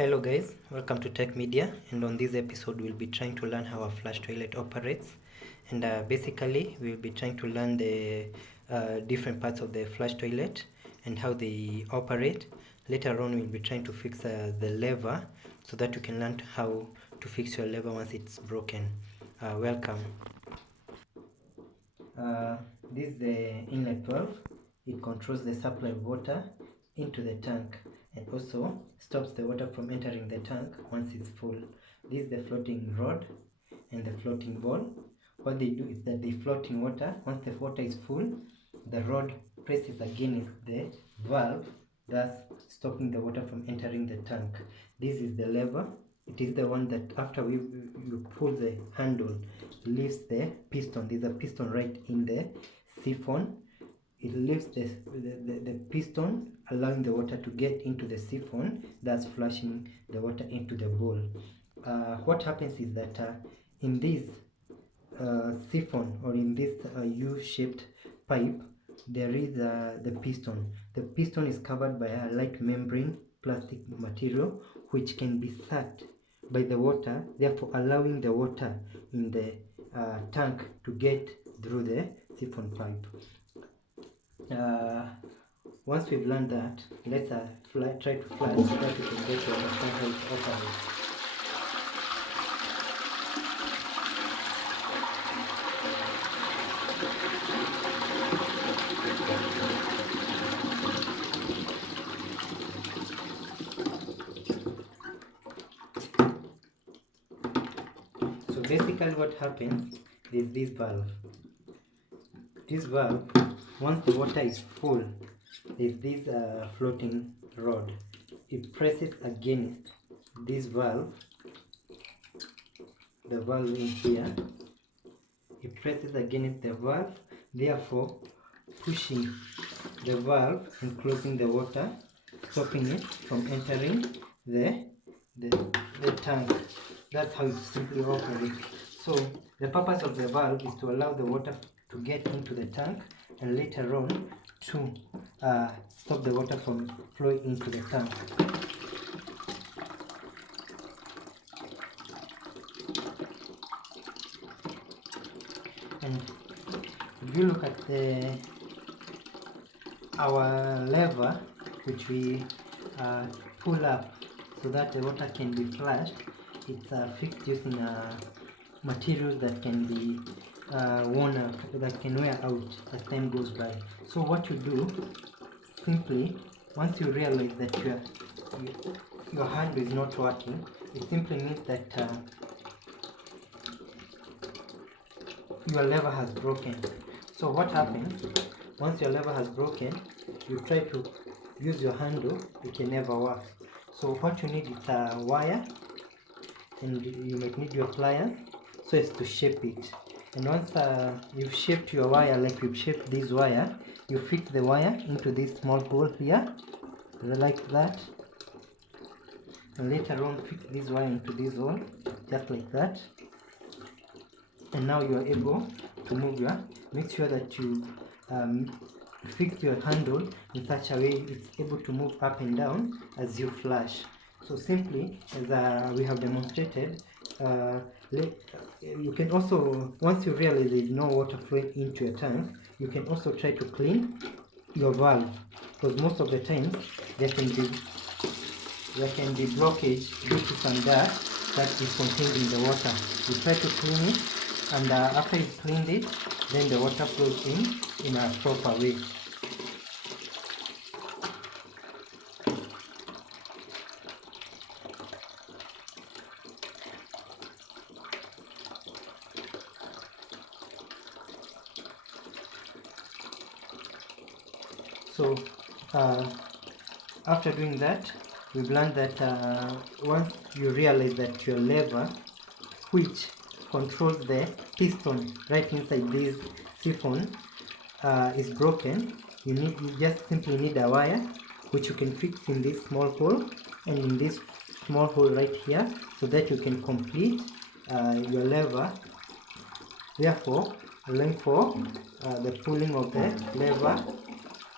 Hello guys, welcome to Tech Media, and on this episode we'll be trying to learn how a flush toilet operates, and basically we'll be trying to learn the different parts of the flush toilet and how they operate. Later on we'll be trying to fix the lever so that you can learn how to fix your lever once it's broken. Welcome. This is the inlet valve. It controls the supply of water into the tank and also stops the water from entering the tank once it's full. This is the floating rod and the floating ball. What they do is that they float in water. Once the water is full, the rod presses against the valve, thus stopping the water from entering the tank. This is the lever. It is the one that after you pull the handle, lifts the piston. There's a piston right in the siphon. It lifts the piston, allowing the water to get into the siphon, thus flushing the water into the bowl. What happens is that in this siphon, or in this U-shaped pipe, there is the piston. The piston is covered by a light membrane plastic material which can be sucked by the water, therefore allowing the water in the tank to get through the siphon pipe. Once we've learned that, let's try to flush so that we can get to understand how it operates. So basically what happens is this valve. This valve, once the water is full, is this floating rod. It presses against this valve, the valve in here. It presses against the valve, therefore pushing the valve and closing the water, stopping it from entering the tank. That's how it simply operates. So the purpose of the valve is to allow the water to get into the tank, and later on to stop the water from flowing into the tank. And if you look at our lever, which we pull up so that the water can be flushed, it's fixed using materials that can be worn out, that can wear out as time goes by. So what you do, simply, once you realize that your hand is not working, it simply means that your lever has broken. So what happens, once your lever has broken, you try to use your handle, it can never work. So what you need is a wire, and you might need your pliers so as to shape it. And once you've shaped your wire like we've shaped this wire, you fit the wire into this small hole here, like that, and later on fit this wire into this hole, just like that. And now you are able to move make sure that you fix your handle in such a way it's able to move up and down as you flush. So simply, as we have demonstrated, you can also, once you realize there is no water flowing into your tank, you can also try to clean your valve, because most of the time there can be blockage due to some dust that is contained in the water. You try to clean it, and after you've cleaned it, then the water flows in a proper way. So after doing that, we've learned that once you realize that your lever, which controls the piston right inside this siphon, is broken, you just simply need a wire which you can fix in this small hole and in this small hole right here, so that you can complete your lever, therefore allowing for the pulling of the lever,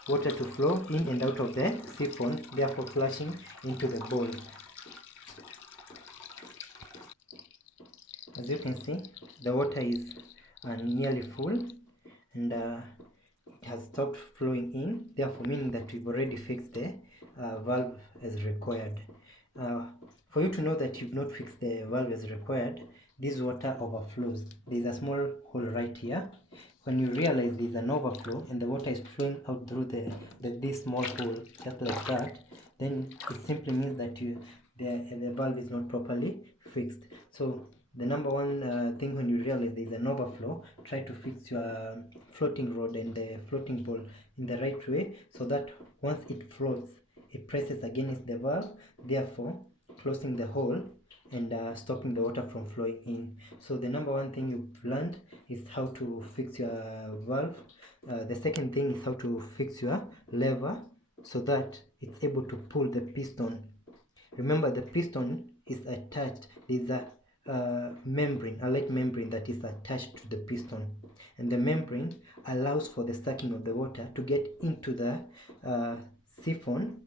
water to flow in and out of the siphon, therefore flushing into the bowl. As you can see, the water is nearly full, and it has stopped flowing in, therefore meaning that we've already fixed the valve as required. For you to know that you've not fixed the valve as required, this water overflows. There's a small hole right here. When you realize there's an overflow and the water is flowing out through this small hole, just like that, then it simply means that the valve is not properly fixed. So the number one thing when you realize there is an overflow, try to fix your floating rod and the floating ball in the right way, so that once it floats, it presses against the valve, therefore closing the hole and stopping the water from flowing in. So the number one thing you've learned is how to fix your valve. The second thing is how to fix your lever so that it's able to pull the piston. Remember, the piston is attached. There's a membrane, a light membrane that is attached to the piston, and the membrane allows for the sucking of the water to get into the siphon.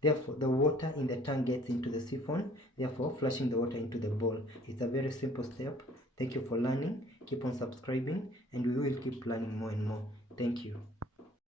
Therefore, the water in the tank gets into the siphon, therefore flushing the water into the bowl. It's a very simple step. Thank you for learning. Keep on subscribing, and we will keep learning more and more. Thank you.